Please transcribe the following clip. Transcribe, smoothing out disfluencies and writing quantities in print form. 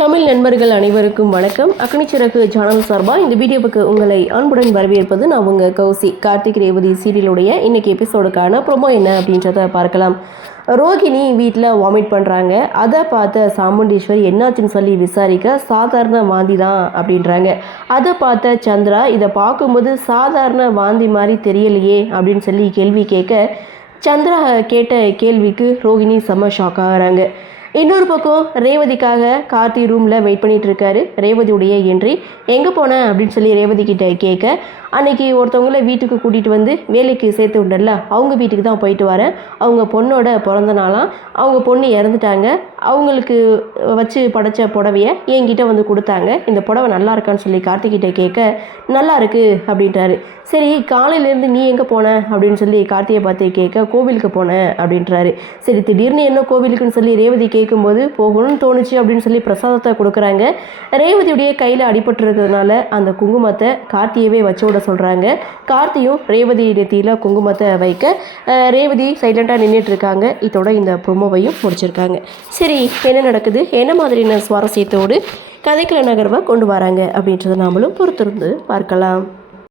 தமிழ் நண்பர்கள் அனைவருக்கும் வணக்கம். அக்னிச்சிறகு சேனல் சார்பாக இந்த வீடியோவுக்கு உங்களை அன்புடன் வரவேற்பது நான் உங்கள் கௌசி. கார்த்திக் ரேவதி சீரியலுடைய இன்னைக்கு எபிசோடுக்கான ப்ரொமோ என்ன அப்படின்றத பார்க்கலாம். ரோகிணி வீட்டில் வாமிட் பண்ணுறாங்க. அதை பார்த்த சாமுண்டீஸ்வரி என்னாச்சுன்னு சொல்லி விசாரிக்க சாதாரண வாந்தி தான் அப்படின்றாங்க. அதை பார்த்த சந்திரா இதை பார்க்கும்போது சாதாரண வாந்தி மாதிரி தெரியலையே அப்படின்னு சொல்லி கேள்வி கேட்க, சந்திரா கேட்ட கேள்விக்கு ரோகிணி செம்ம ஷாக் ஆகிறாங்க. இன்னொரு பக்கம் ரேவதிக்காக கார்த்தி ரூமில் வெயிட் பண்ணிகிட்டு இருக்காரு. ரேவதியுடைய என்ட்ரி எங்கே போனேன் அப்படின்னு சொல்லி ரேவதி கிட்ட கேட்க, அன்னைக்கு ஒருத்தவங்கள வீட்டுக்கு கூட்டிகிட்டு வந்து வேலைக்கு சேர்த்து விடல, அவங்க வீட்டுக்கு தான் போயிட்டு வரேன். அவங்க பொண்ணோட பிறந்த நாளாம், அவங்க பொண்ணு இறந்துட்டாங்க. அவங்களுக்கு வச்சு படைச்ச புடவையை என்கிட்ட வந்து கொடுத்தாங்க. இந்த புடவை நல்லா இருக்கான்னு சொல்லி கார்த்திகிட்ட கேட்க, நல்லா இருக்கு அப்படின்றாரு. சரி, காலையிலேருந்து நீ எங்கே போன அப்படின்னு சொல்லி கார்த்தியை பார்த்து கேட்க, கோவிலுக்கு போனேன் அப்படின்றாரு. சரி, திடீர்னு என்ன கோவிலுக்குன்னு சொல்லி ரேவதி கேட்கும்போது போகணும்னு தோணுச்சு அப்படின்னு சொல்லி பிரசாதத்தை கொடுக்குறாங்க. ரேவதியுடைய கையில் அடிபட்டுருக்கிறதுனால அந்த குங்குமத்தை கார்த்தியவே வச்சு விட சொல்கிறாங்க. கார்த்தியும் ரேவதி நெத்தியில் குங்குமத்தை வைக்க ரேவதி சைலண்டாக நின்றுட்டு இருக்காங்க. இதோட இந்த ப்ரொமோவையும் முடிச்சிருக்காங்க. சரி, என்ன நடக்குது, என்ன மாதிரியான சுவாரஸ்யத்தோடு கதைக்கள நகர்வை கொண்டு வராங்க அப்படின்றத நாமளும் பொறுத்திருந்து பார்க்கலாம்.